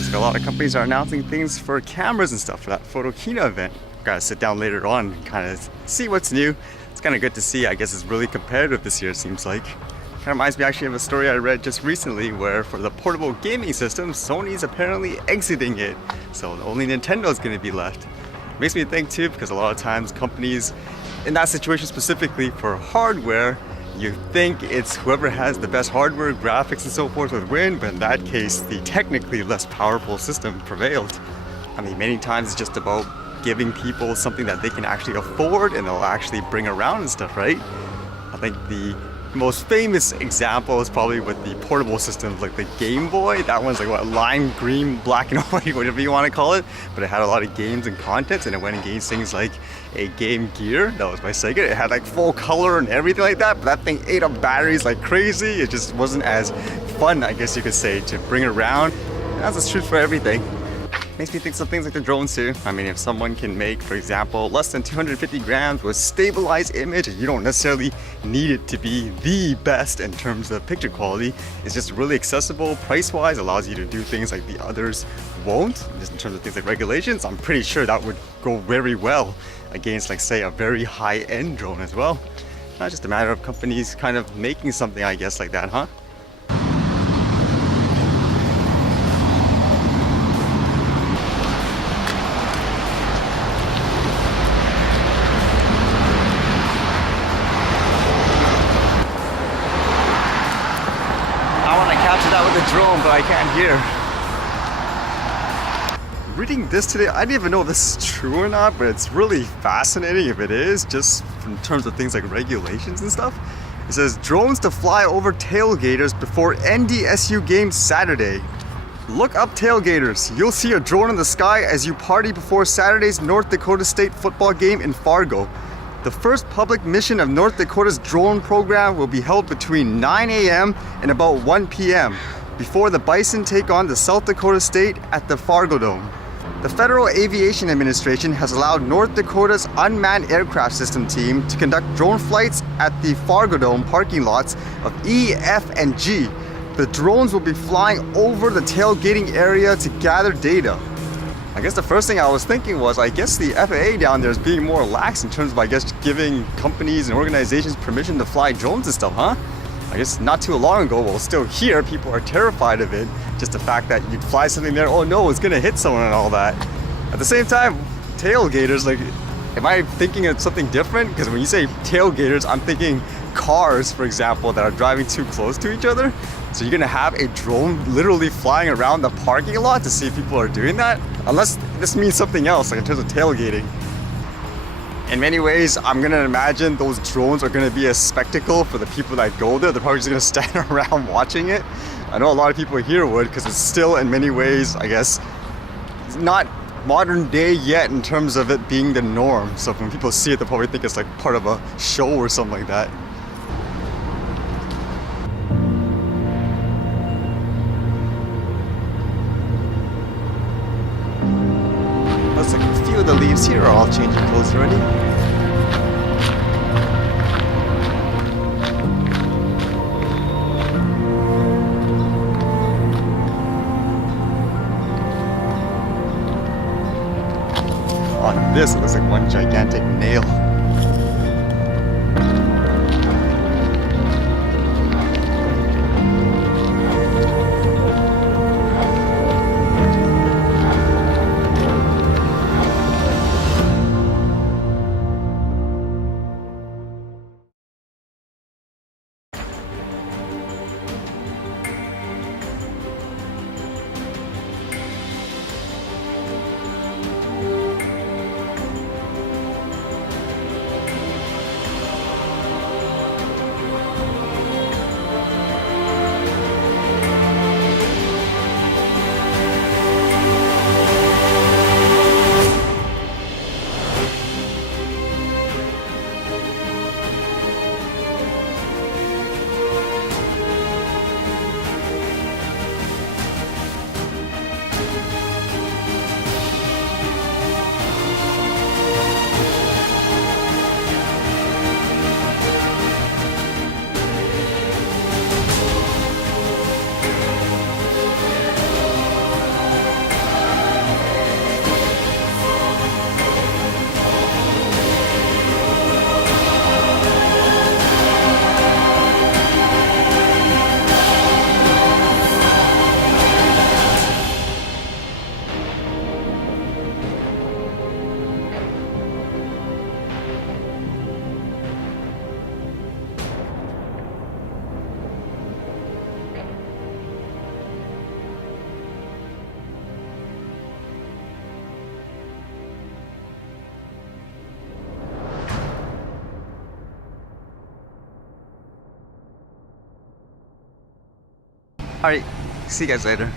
seems like a lot of companies are announcing things for cameras and stuff for that Photokina event. Gotta sit down later on and kind of see what's new. It's kind of good to see. I guess it's really competitive this year, it seems like. Kind of reminds me actually of a story I read just recently where for the portable gaming system, Sony's apparently exiting it. So only Nintendo's going to be left. Makes me think too, because a lot of times companies, in that situation specifically for hardware, you think it's whoever has the best hardware, graphics and so forth would win, but in that case, the technically less powerful system prevailed. I mean, many times it's just about giving people something that they can actually afford and they'll actually bring around and stuff, right? I think the most famous example is probably with the portable systems like the Game Boy. That one's like what, lime green, black and white, whatever you want to call it, but it had a lot of games and contents, and it went against things like a Game Gear, that was by Sega. It had like full color and everything like that, but that thing ate up batteries like crazy. It just wasn't as fun, I guess you could say, to bring it around. And that's the truth for everything. Makes me think of things like the drones too. I mean, if someone can make, for example, less than 250 grams with stabilized image, you don't necessarily need it to be the best in terms of picture quality. It's just really accessible price-wise, allows you to do things like the others won't. Just in terms of things like regulations, I'm pretty sure that would go very well against, like, say, a very high-end drone as well. Not just a matter of companies kind of making something, I guess, like that, huh? The drone, but I can't hear. Reading this today, I didn't even know if this is true or not, but it's really fascinating if it is, just in terms of things like regulations and stuff. It says drones to fly over tailgaters before NDSU game Saturday. Look up tailgaters. You'll see a drone in the sky as you party before Saturday's North Dakota State football game in Fargo. The first public mission of North Dakota's drone program will be held between 9 a.m. and about 1 p.m. before the Bison take on the South Dakota State at the Fargo Dome. The Federal Aviation Administration has allowed North Dakota's unmanned aircraft system team to conduct drone flights at the Fargo Dome parking lots of E, F, and G. The drones will be flying over the tailgating area to gather data. I guess the first thing I was thinking was, I guess the FAA down there is being more lax in terms of, I guess, giving companies and organizations permission to fly drones and stuff, huh? I guess not too long ago, well, still here, people are terrified of it. Just the fact that you'd fly something there, oh no, it's gonna hit someone and all that. At the same time, tailgaters, like, am I thinking of something different? Because when you say tailgaters, I'm thinking cars, for example, that are driving too close to each other. So you're gonna have a drone literally flying around the parking lot to see if people are doing that? Unless this means something else, like in terms of tailgating. In many ways, I'm gonna imagine those drones are gonna be a spectacle for the people that go there. They're probably just gonna stand around watching it. I know a lot of people here would, because it's still in many ways, I guess, it's not modern day yet in terms of it being the norm. So when people see it, they'll probably think it's like part of a show or something like that. Looks like a few of the leaves here are all changing clothes already. On this, it looks like one gigantic nail. Alright, see you guys later.